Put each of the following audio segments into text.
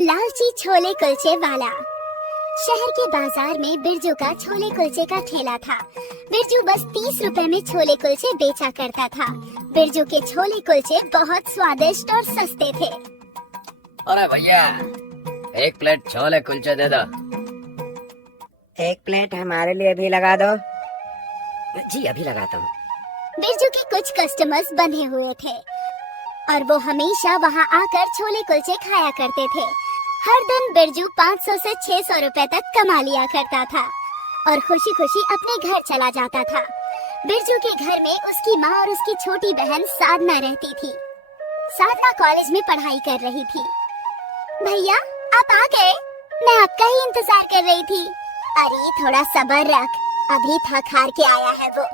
लालची छोले कुलचे वाला। शहर के बाजार में बिरजू का छोले कुलचे का ठेला था। बिरजू बस 30 रुपए में छोले कुलचे बेचा करता था। बिरजू के छोले कुलचे बहुत स्वादिष्ट और सस्ते थे। अरे भैया, 1 प्लेट छोले कुलचे दे दो। 1 प्लेट हमारे लिए भी लगा दो। जी अभी लगाता हूँ। बिरजू के कुछ कस्टमर्स बंधे हुए थे और वो हमेशा वहाँ आकर छोले कुलचे खाया करते थे। हर दिन बिरजू 500 से 600 रुपए तक कमा लिया करता था और खुशी खुशी अपने घर चला जाता था। बिरजू के घर में उसकी माँ और उसकी छोटी बहन साधना रहती थी। साधना कॉलेज में पढ़ाई कर रही थी। भैया आप आ गए? मैं आपका ही इंतजार कर रही थी। अरे थोड़ा सब्र रख, अभी थक हार के आया है वो,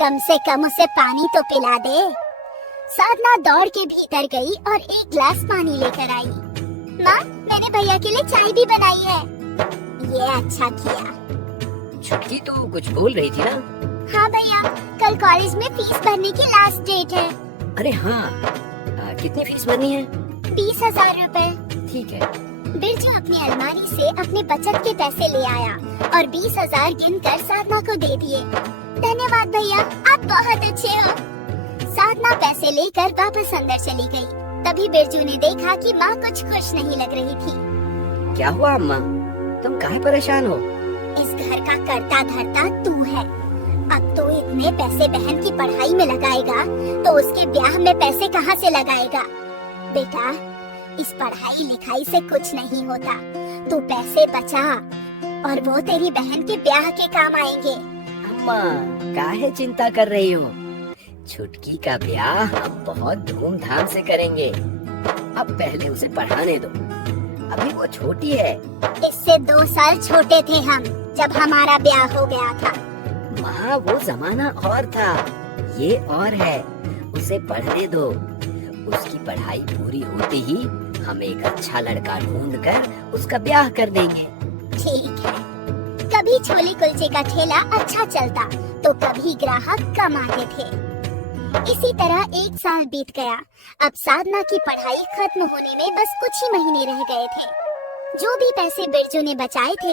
कम से कम उसे पानी तो पिला दे। साधना दौड़ के भीतर गई और 1 गिलास पानी लेकर आई। माँ, मैंने भैया के लिए चाय भी बनाई है। ये अच्छा किया। छुटकी तो कुछ बोल रही थी ना? हाँ भैया, कल कॉलेज में फीस भरने की लास्ट डेट है। अरे हाँ, कितनी फीस भरनी है? 20,000 रुपए। ठीक है। बिरजू अपनी अलमारी से अपने बचत के पैसे ले आया और 20,000 गिनकर साधना को दे दिए। धन्यवाद भैया, आप बहुत अच्छे हो। साधना पैसे लेकर वापस अंदर चली गई। तभी बिरजू ने देखा कि माँ कुछ खुश नहीं लग रही थी। क्या हुआ अम्मा, तुम काहे परेशान हो? इस घर का करता धरता तू है। अब तो इतने पैसे बहन की पढ़ाई में लगाएगा तो उसके ब्याह में पैसे कहाँ से लगाएगा? बेटा, इस पढ़ाई लिखाई से कुछ नहीं होता। तू पैसे बचा और वो तेरी बहन के ब्याह के काम आएंगे। अम्मा काहे चिंता कर रही हो? छुटकी का ब्याह हम बहुत धूमधाम से करेंगे। अब पहले उसे पढ़ाने दो, अभी वो छोटी है। इससे 2 साल छोटे थे हम जब हमारा ब्याह हो गया था। माँ वो जमाना और था, ये और है। उसे पढ़ने दो, उसकी पढ़ाई पूरी होते ही हम एक अच्छा लड़का ढूंढकर उसका ब्याह कर देंगे। ठीक है। कभी छोले कुलचे का ठेला अच्छा चलता तो कभी ग्राहक कम आते थे। इसी तरह 1 साल बीत गया। अब साधना की पढ़ाई खत्म होने में बस कुछ ही महीने रह गए थे। जो भी पैसे बिरजू ने बचाए थे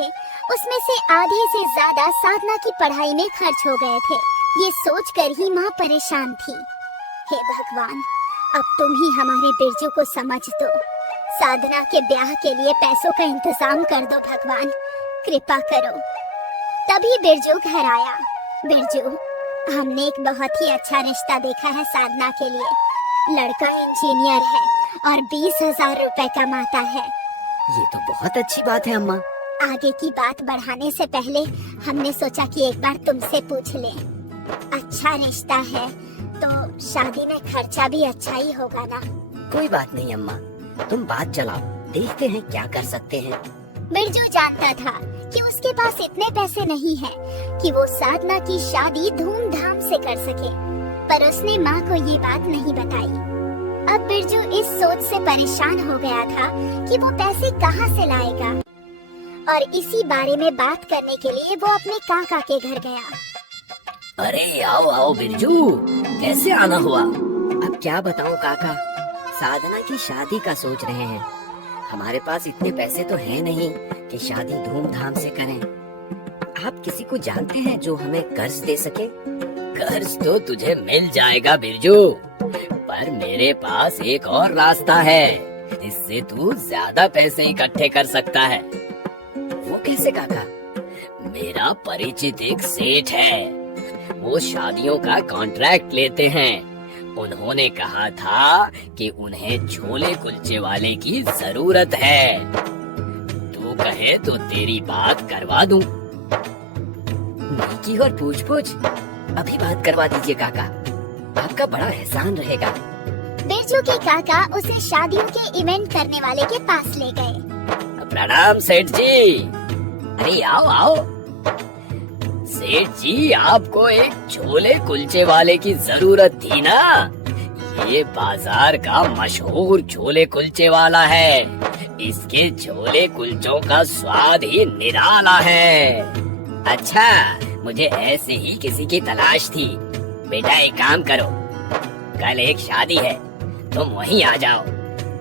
उसमें से आधे से ज्यादा साधना की पढ़ाई में खर्च हो गए थे। ये सोचकर ही माँ परेशान थी। हे भगवान, अब तुम ही हमारे बिरजू को समझ दो। साधना के ब्याह के लिए पैसों का इंतजाम कर दो भगवान, कृपा करो। तभी बिरजू घर आया। बिरजू, हमने एक बहुत ही अच्छा रिश्ता देखा है साधना के लिए। लड़का इंजीनियर है और 20,000 रुपए कमाता है। ये तो बहुत अच्छी बात है अम्मा। आगे की बात बढ़ाने से पहले हमने सोचा कि एक बार तुमसे पूछ लें। अच्छा रिश्ता है तो शादी में खर्चा भी अच्छा ही होगा ना? कोई बात नहीं अम्मा, तुम बात चलाओ, देखते हैं क्या कर सकते हैं। बिरजू जानता था कि उसके पास इतने पैसे नहीं हैं कि वो साधना की शादी धूमधाम से कर सके, पर उसने माँ को ये बात नहीं बताई। अब बिरजू इस सोच से परेशान हो गया था कि वो पैसे कहाँ से लाएगा और इसी बारे में बात करने के लिए वो अपने काका के घर गया। अरे आओ आओ बिरजू, कैसे आना हुआ? अब क्या बताऊं काका, साधना की शादी का सोच रहे हैं। हमारे पास इतने पैसे तो हैं नहीं कि शादी धूमधाम से करें। आप किसी को जानते हैं जो हमें कर्ज दे सके? कर्ज तो तुझे मिल जाएगा बिरजू, पर मेरे पास एक और रास्ता है। इससे तू ज्यादा पैसे इकट्ठे कर सकता है। वो कैसे काका? मेरा परिचित एक सेठ है, वो शादियों का कॉन्ट्रैक्ट लेते हैं। उन्होंने कहा था कि उन्हें छोले कुलचे वाले की जरूरत है। तू कहे तो तेरी बात करवा दूं। नेकी और पूछ पूछ, अभी बात करवा दीजिए काका, आपका बड़ा एहसान रहेगा। बिरजू के काका उसे शादियों के इवेंट करने वाले के पास ले गए। प्रणाम सेठ जी। अरे आओ आओ। सेठ जी, आपको एक छोले कुलचे वाले की जरूरत थी ना? ये बाजार का मशहूर छोले कुलचे वाला है। इसके छोले कुलचों का स्वाद ही निराला है। अच्छा, मुझे ऐसे ही किसी की तलाश थी। बेटा एक काम करो, कल एक शादी है, तुम वहीं आ जाओ।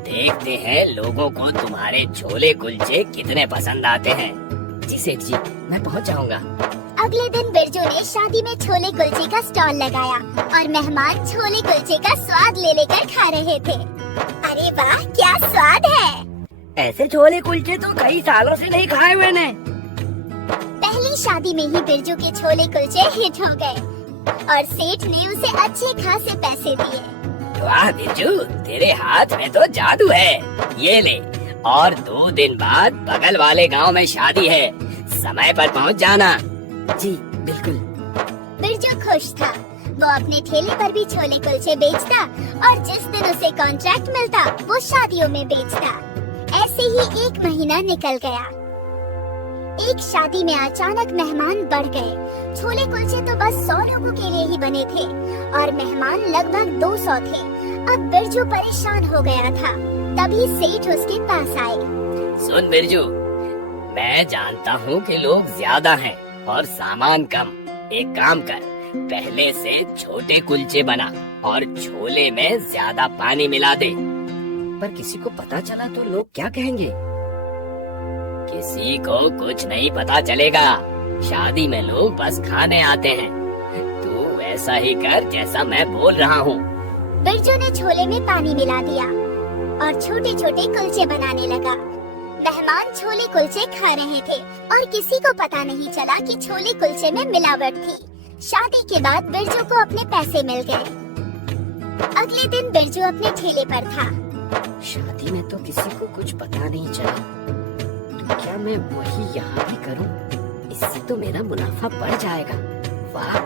देखते हैं लोगों को तुम्हारे छोले कुलचे कितने पसंद आते हैं। जी सेठ जी, मैं पहुंच जाऊंगा। अगले दिन बिरजू ने शादी में छोले कुलचे का स्टॉल लगाया और मेहमान छोले कुलचे का स्वाद ले लेकर खा रहे थे। अरे वाह, क्या स्वाद है! ऐसे छोले कुलचे तो कई सालों से नहीं खाए मैंने। पहली शादी में ही बिरजू के छोले कुलचे हिट हो गए और सेठ ने उसे अच्छे खासे पैसे दिए। वाह बिरजू, तेरे हाथ में तो जादू है। ये ले, और 2 दिन बाद बगल वाले गांव में शादी है, समय पर पहुंच जाना। जी बिल्कुल। बिरजू खुश था। वो अपने ठेले पर भी छोले कुलचे बेचता और जिस दिन उसे कॉन्ट्रैक्ट मिलता वो शादियों में बेचता। ऐसे ही 1 महीना निकल गया। एक शादी में अचानक मेहमान बढ़ गए। छोले कुलचे तो बस 100 लोगों के लिए ही बने थे और मेहमान लगभग 200 थे। अब बिरजू परेशान हो गया था। तभी सेठ उसके पास आए। सुन बिरजू, मैं जानता हूँ कि लोग ज्यादा हैं और सामान कम। एक काम कर, पहले से छोटे कुलचे बना और छोले में ज्यादा पानी मिला दे। पर किसी को पता चला तो लोग क्या कहेंगे? किसी को कुछ नहीं पता चलेगा। शादी में लोग बस खाने आते हैं। तू वैसा ही कर जैसा मैं बोल रहा हूँ। बिरजू ने छोले में पानी मिला दिया और छोटे छोटे कुलचे बनाने लगा। मेहमान छोले कुलचे खा रहे थे और किसी को पता नहीं चला कि छोले कुलचे में मिलावट थी। शादी के बाद बिरजू को अपने पैसे मिल गए। अगले दिन बिरजू अपने ठेले पर था। शादी में तो किसी को कुछ पता नहीं चला, तो क्या मैं वही यहाँ भी करूँ? इससे तो मेरा मुनाफा बढ़ जाएगा। वाह!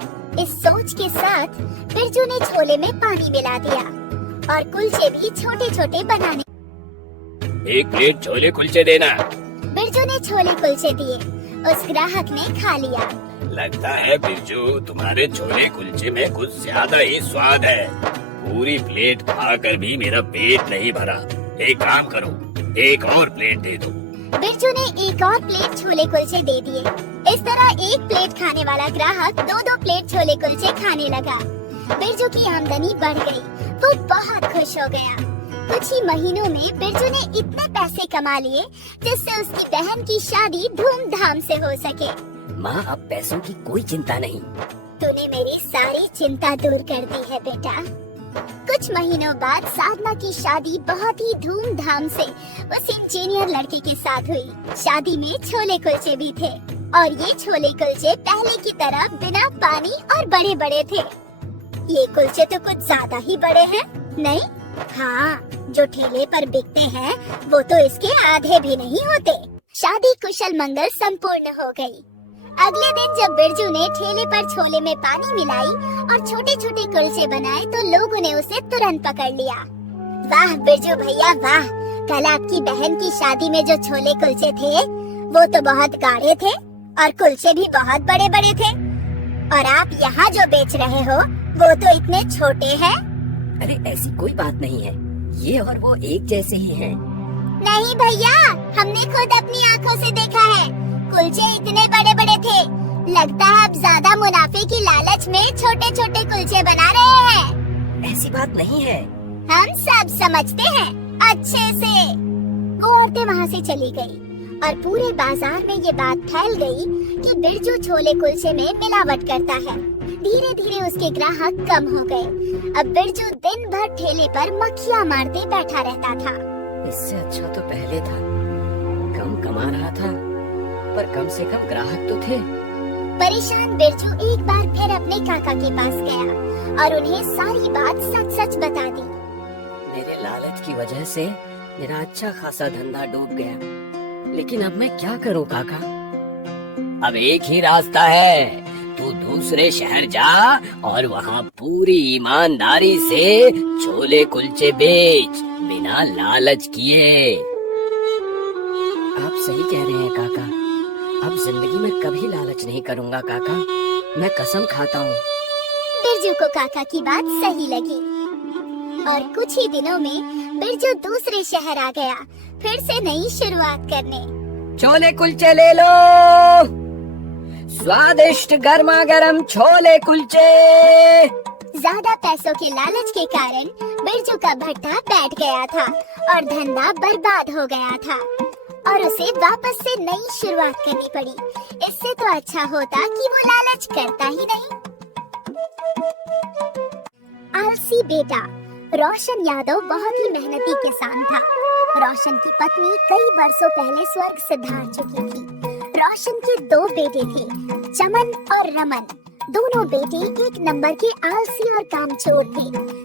इस सोच के साथ बिरजू ने छोले में पानी मिला दिया और कुलचे भी छोटे छोटे बनाने। 1 प्लेट छोले कुलचे देना। बिरजू ने छोले कुलचे दिए। उस ग्राहक ने खा लिया। लगता है बिरजू, तुम्हारे छोले कुलचे में कुछ ज्यादा ही स्वाद है। पूरी प्लेट खाकर भी मेरा पेट नहीं भरा। एक काम करो, 1 और प्लेट दे दो। बिरजू ने 1 और प्लेट छोले कुलचे दे दिए। इस तरह 1 प्लेट खाने वाला ग्राहक 2-2 प्लेट छोले कुलचे खाने लगा। बिरजू की आमदनी बढ़ गई। वो बहुत खुश हो गया। कुछ ही महीनों में बिरजू ने इतने पैसे कमा लिए जिससे उसकी बहन की शादी धूमधाम से हो सके। माँ, अब पैसों की कोई चिंता नहीं। तूने मेरी सारी चिंता दूर कर दी है बेटा। कुछ महीनों बाद साधना की शादी बहुत ही धूमधाम से उस इंजीनियर लड़के के साथ हुई। शादी में छोले कुलचे भी थे और ये छोले कुलचे पहले की तरह बिना पानी और बड़े बड़े थे। ये कुलचे तो कुछ ज्यादा ही बड़े हैं, नहीं? हाँ, जो ठेले पर बिकते हैं वो तो इसके आधे भी नहीं होते। शादी कुशल मंगल संपूर्ण हो गई। अगले दिन जब बिरजू ने ठेले पर छोले में पानी मिलाई और छोटे छोटे कुलचे बनाए तो लोगों ने उसे तुरंत पकड़ लिया। वाह बिरजू भैया वाह! कल आपकी बहन की शादी में जो छोले कुलचे थे वो तो बहुत गाढ़े थे और कुलचे भी बहुत बड़े बड़े थे, और आप यहाँ जो बेच रहे हो वो तो इतने छोटे हैं। अरे ऐसी कोई बात नहीं है, ये और वो एक जैसे ही हैं। नहीं भैया, हमने खुद अपनी आंखों से देखा है। कुलचे इतने बड़े बड़े थे। लगता है आप ज्यादा मुनाफे की लालच में छोटे छोटे कुलचे बना रहे हैं। ऐसी बात नहीं है। हम सब समझते हैं अच्छे से। वो औरतें वहाँ से चली गई और पूरे बाजार में ये बात फैल गई कि बिरजू छोले कुलचे में मिलावट करता है। धीरे धीरे उसके ग्राहक कम हो गए। अब बिरजू दिन भर ठेले पर मक्खियाँ मारते बैठा रहता था। इससे अच्छा तो पहले था। कम कमा रहा था पर कम से कम ग्राहक तो थे। परेशान बिरजू एक बार फिर अपने काका के पास गया और उन्हें सारी बात सच सच बता दी। मेरे लालच की वजह से मेरा अच्छा खासा धंधा डूब गया, लेकिन अब मैं क्या करूं काका? अब एक ही रास्ता है, तू दूसरे शहर जा और वहाँ पूरी ईमानदारी से छोले कुलचे बेच, बिना लालच किए। आप सही कह रहे हैं काका। अब जिंदगी में कभी लालच नहीं करूंगा काका, मैं कसम खाता हूँ। बिरजू को काका की बात सही लगी और कुछ ही दिनों में बिरजू दूसरे शहर आ गया, फिर से नई शुरुआत करने। छोले कुलचे ले लो, स्वादिष्ट गर्मा गर्म छोले कुलचे। ज्यादा पैसों के लालच के कारण बिरजू का भट्टा बैठ गया था और धंधा बर्बाद हो गया था और उसे वापस से नई शुरुआत करनी पड़ी। इससे तो अच्छा होता कि वो लालच करता ही नहीं। आलसी बेटा। रोशन यादव बहुत ही मेहनती किसान था। रोशन की पत्नी कई वर्षों पहले स्वर्ग सिधार चुकी थी। रोशन के 2 बेटे थे, चमन और रमन। दोनों बेटे एक नंबर के आलसी और कामचोर थे।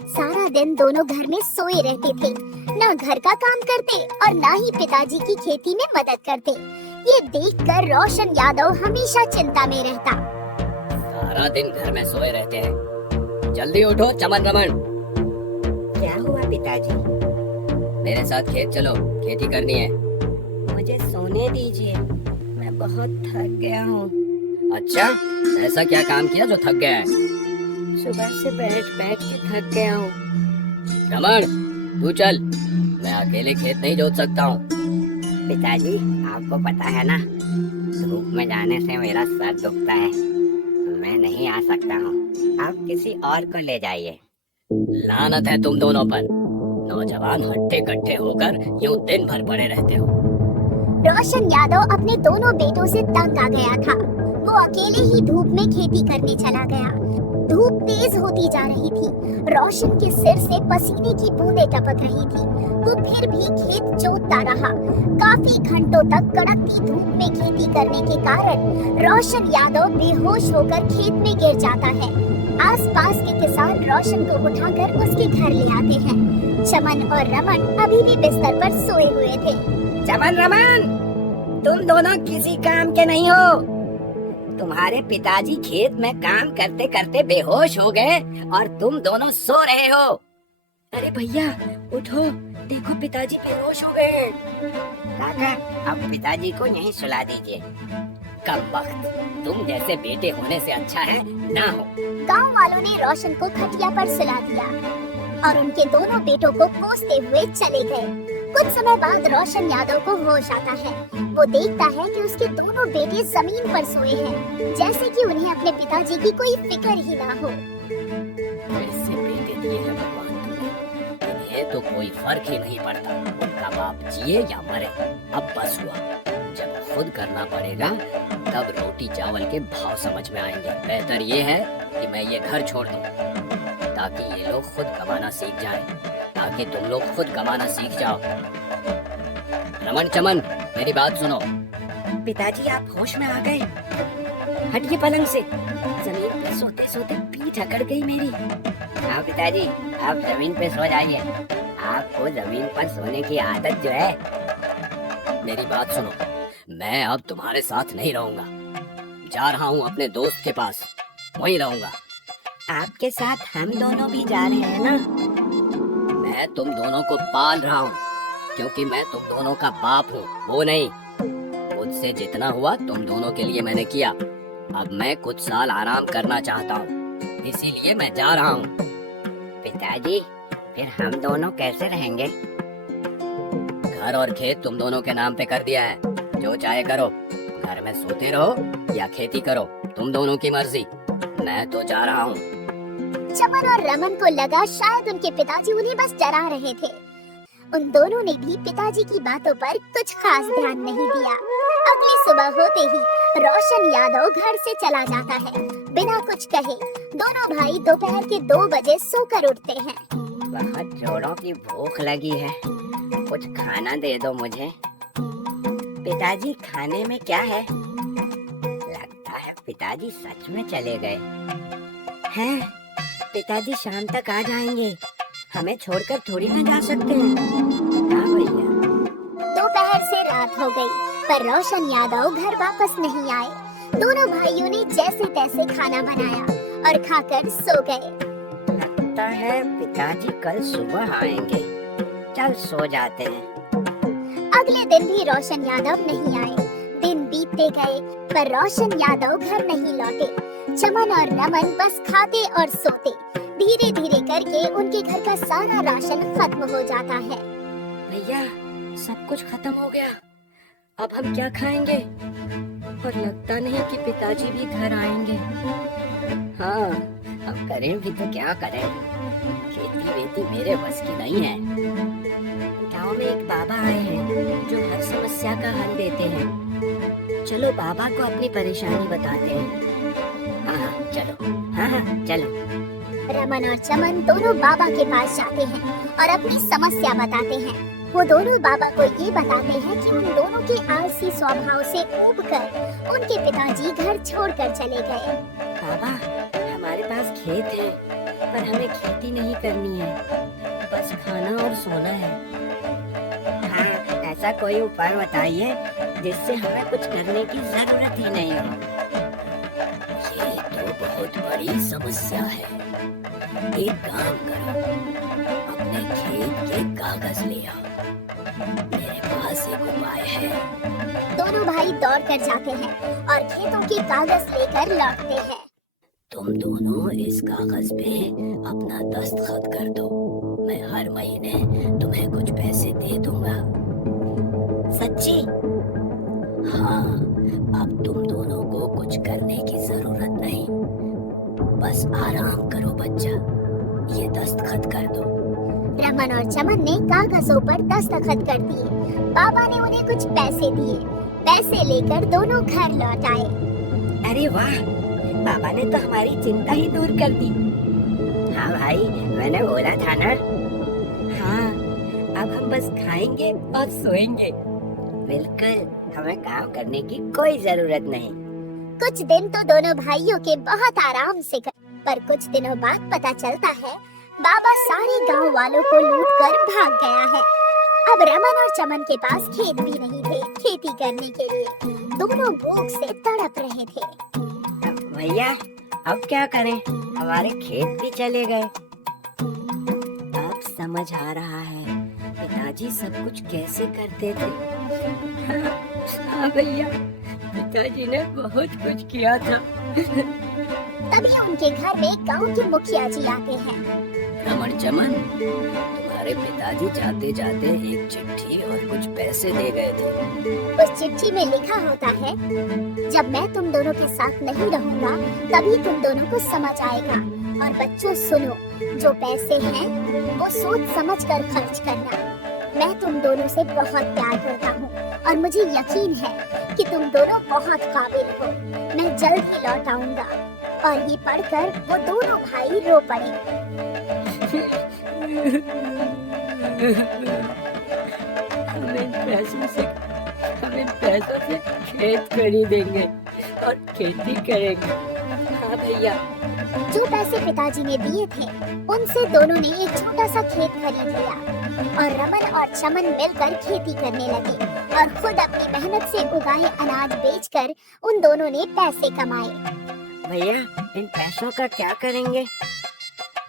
सारा दिन दोनों घर में सोए रहते थे, ना घर का काम करते और ना ही पिताजी की खेती में मदद करते। ये देखकर रोशन यादव हमेशा चिंता में रहता। सारा दिन घर में सोए रहते हैं। जल्दी उठो चमन रमन। क्या हुआ पिताजी? मेरे साथ खेत चलो, खेती करनी है। मुझे सोने दीजिए, मैं बहुत थक गया हूँ। अच्छा, ऐसा क्या काम किया जो थक गया है? सुबह से बैठ बैठ के थक गया हूँ। रमन तू चल, मैं अकेले खेत नहीं जोत सकता हूँ। पिताजी, आपको पता है ना, धूप में जाने से मेरा सर दुखता है, मैं नहीं आ सकता हूँ। आप किसी और को ले जाइए। लानत है तुम दोनों पर। नौजवान हट्टे कट्टे होकर यूं दिन भर पड़े रहते हो। रोशन यादव अपने दोनों बेटों से तंग आ गया था। वो अकेले ही धूप में खेती करने चला गया। धूप तेज होती जा रही थी। रोशन के सिर से पसीने की बूंदें टपक रही थी। वो फिर भी खेत जोतता रहा। काफी घंटों तक कड़कती धूप में खेती करने के कारण रोशन यादव बेहोश होकर खेत में गिर जाता है। आसपास के किसान रोशन को उठाकर उसके घर ले आते हैं। चमन और रमन अभी भी बिस्तर पर सोए हुए थे। चमन रमन, तुम दोनों किसी काम के नहीं हो। तुम्हारे पिताजी खेत में काम करते करते बेहोश हो गए और तुम दोनों सो रहे हो। अरे भैया उठो, देखो पिताजी बेहोश हो गए। काका, अब पिताजी को यहीं सुला दीजिए। कमबख्त, तुम जैसे बेटे होने से अच्छा है ना हो। गांव वालों ने रोशन को खटिया पर सुला दिया और उनके दोनों बेटों को कोसते हुए चले गए। कुछ समय बाद रोशन यादव को होश आता है। वो देखता है कि उसके दोनों बेटे जमीन पर सोए हैं, जैसे कि उन्हें अपने पिताजी की कोई फिक्र ही ना हो। ऐसे बेटे दिए हैं भगवान तुमने, इन्हें तो कोई फर्क ही नहीं पड़ता उनका बाप जिए या मरे। अब बस हुआ, जब खुद करना पड़ेगा तब रोटी चावल के भाव समझ में आएंगे। बेहतर ये है कि मैं ये घर छोड़ दूं, ताकि ये लोग खुद कमाना सीख जाएं, ताकि तुम लोग खुद कमाना सीख जाओ। रमन चमन, मेरी बात सुनो। पिताजी, आप होश में आ गए। हटिए पलंग से, जमीन पे सोते सोते पीठ अकड़ गई मेरी। हाँ पिताजी, आप जमीन पे सो जाइए। आपको जमीन पर सोने की आदत जो है। मेरी बात सुनो, मैं अब तुम्हारे साथ नहीं रहूंगा। जा रहा हूँ अपने दोस्त के पास, वहीं रहूंगा। आपके साथ हम दोनों भी जा रहे हैं ना? मैं तुम दोनों को पाल रहा हूँ, क्योंकि मैं तुम दोनों का बाप हूँ, वो नहीं। मुझसे जितना हुआ तुम दोनों के लिए मैंने किया। अब मैं कुछ साल आराम करना चाहता हूँ, इसीलिए मैं जा रहा हूँ। पिताजी, फिर हम दोनों कैसे रहेंगे? घर और खेत तुम दोनों के नाम पे कर दिया है, जो चाहे करो। घर में सोते रहो या खेती करो, तुम दोनों की मर्जी। मैं तो जा रहा हूँ। चमन और रमन को लगा शायद उनके पिताजी उन्हें बस डरा रहे थे। उन दोनों ने भी पिताजी की बातों पर कुछ खास ध्यान नहीं दिया। अगली सुबह होते ही रोशन यादव घर से चला जाता है। बिना कुछ कहे दोनों भाई दोपहर के 2 बजे सोकर उठते हैं। बहुत जोरों की भूख लगी है, कुछ खाना दे दो मुझे। पिताजी, खाने में क्या है? लगता है पिताजी सच में चले गए हैं। पिताजी शाम तक आ जाएंगे, हमें छोड़कर थोड़ी ना जा सकते हैं। हाँ भैया। दोपहर से रात हो गई, पर रोशन यादव घर वापस नहीं आए। दोनों भाइयों ने जैसे तैसे खाना बनाया और खाकर सो गए। लगता है पिताजी कल सुबह आएंगे, चल सो जाते हैं। अगले दिन भी रोशन यादव नहीं आए। दिन बीतते गए, पर रोशन यादव घर नहीं लौटे। चमन और रमन बस खाते और सोते। धीरे धीरे करके उनके घर का सारा राशन खत्म हो जाता है। भैया, सब कुछ खत्म हो गया, अब हम क्या खाएंगे? और लगता नहीं कि पिताजी भी घर आएंगे। हाँ, अब करें भी तो क्या करें, खेती वेती मेरे बस की नहीं है। गांव में एक बाबा आए हैं जो हर समस्या का हल देते हैं। चलो बाबा को अपनी परेशानी बताते हैं। हाँ चलो, हाँ चलो। रमन और चमन दोनों बाबा के पास जाते हैं और अपनी समस्या बताते हैं। वो दोनों बाबा को ये बताते हैं कि उन दोनों के आलसी स्वभाव से ऊबकर उनके पिताजी घर छोड़कर चले गए। बाबा, हमारे पास खेत है पर हमें खेती नहीं करनी है, बस खाना और सोना है। हाँ, ऐसा कोई उपाय बताइए जिससे हमें कुछ करने की जरूरत ही नहीं हो। ये तो बहुत बड़ी समस्या है। एक काम करो, अपने खेत के कागज ले आओ, मेरे पास एक उपाय है। दोनों भाई दौड़ कर जाते हैं और खेतों के कागज लेकर लौटते हैं। तुम दोनों इस कागज पे अपना दस्तखत कर दो, मैं हर महीने तुम्हें कुछ पैसे दे दूंगा। सच्ची? हाँ, अब तुम दोनों को कुछ करने की जरूरत नहीं, बस आराम करो बच्चा, ये दस्तखत कर दो। रमन और चमन ने कागजों पर दस्तखत कर दिए। बाबा ने उन्हें कुछ पैसे दिए। पैसे लेकर दोनों घर लौट आए। अरे वाह, बाबा ने तो हमारी चिंता ही दूर कर दी। हाँ भाई, मैंने बोला था ना। हाँ, अब हम बस खाएंगे और सोएंगे। बिल्कुल, हमें काम करने की कोई जरूरत नहीं। कुछ दिन तो दोनों भाइयों के बहुत आराम से पर कुछ दिनों बाद पता चलता है बाबा सारे गांव वालों को लूटकर भाग गया है। अब रमन और चमन के पास खेत भी नहीं थे खेती करने के लिए। दोनों भूख से तड़प रहे थे। भैया, अब क्या करें, हमारे खेत भी चले गए। अब समझ आ रहा है पिताजी सब कुछ कैसे करते थे। हाँ भैया, पिताजी ने बहुत कुछ किया था। तभी उनके घर में गांव के मुखिया जी आते हैं। रमन चमन, तुम्हारे पिताजी जाते जाते एक चिट्ठी और कुछ पैसे दे गए थे। उस चिट्ठी में लिखा होता है, जब मैं तुम दोनों के साथ नहीं रहूंगा तभी तुम दोनों को समझ आएगा। और बच्चों सुनो, जो पैसे हैं वो सोच समझ कर खर्च करना। मैं तुम दोनों से बहुत प्यार करता हूँ और मुझे यकीन है कि तुम दोनों बहुत काबिल हो। मैं जल्द ही लौट आऊंगा। और ये पढ़कर वो दोनों भाई रो पड़े। हम इन पैसों से खेत खरीदेंगे और खेती करेंगे। हाँ भैया। जो पैसे पिताजी ने दिए थे उनसे दोनों ने एक छोटा सा खेत खरीद लिया और रमन और चमन मिलकर खेती करने लगे और खुद अपनी मेहनत से उगाए अनाज बेचकर उन दोनों ने पैसे कमाए। भैया, इन पैसों का क्या करेंगे?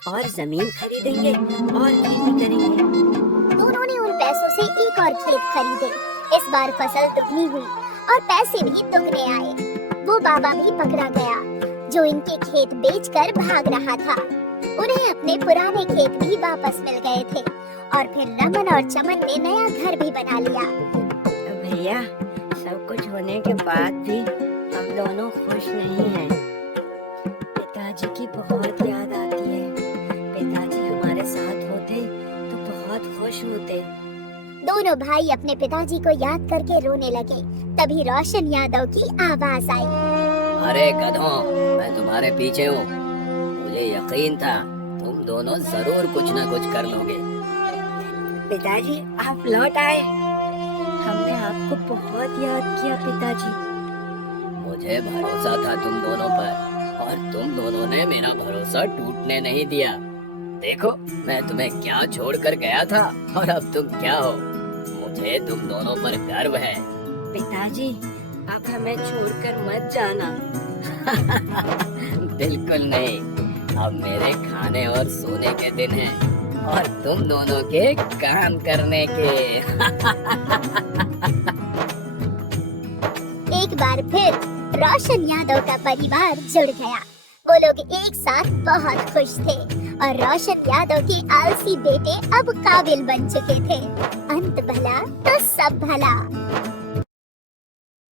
और जमीन खरीदेंगे और खेती करेंगे। दोनों ने उन पैसों से एक और खेत खरीदे। इस बार फसल दुगनी हुई और पैसे भी दुगने आए। वो बाबा भी पकड़ा गया जो इनके खेत बेचकर भाग रहा था। उन्हें अपने पुराने खेत भी वापस मिल गए थे और फिर रमन और चमन ने नया घर भी बना लिया। भैया, सब कुछ होने के बाद भी हम दोनों खुश नहीं हैं। पिताजी की बहुत याद आती है। पिताजी हमारे साथ होते तो बहुत खुश होते। दोनों भाई अपने पिताजी को याद करके रोने लगे। तभी रोशन यादव की आवाज आई। अरे गधों, मैं तुम्हारे पीछे हूँ। मुझे यकीन था तुम दोनों जरूर कुछ न कुछ कर लोगे। पिताजी, आप लौट आए। हमने आपको बहुत याद किया पिताजी। मुझे भरोसा था तुम दोनों पर और तुम दोनों ने मेरा भरोसा टूटने नहीं दिया। देखो, मैं तुम्हें क्या छोड़कर गया था और अब तुम क्या हो। मुझे तुम दोनों पर गर्व है। पिताजी, आप हमें छोड़कर मत जाना। बिल्कुल नहीं, अब मेरे खाने और सोने के दिन हैं और तुम दोनों के काम करने के। एक बार फिर रोशन यादव का परिवार जुड़ गया। वो लोग एक साथ बहुत खुश थे और रोशन यादव के आलसी बेटे अब काबिल बन चुके थे। अंत भला तो सब भला।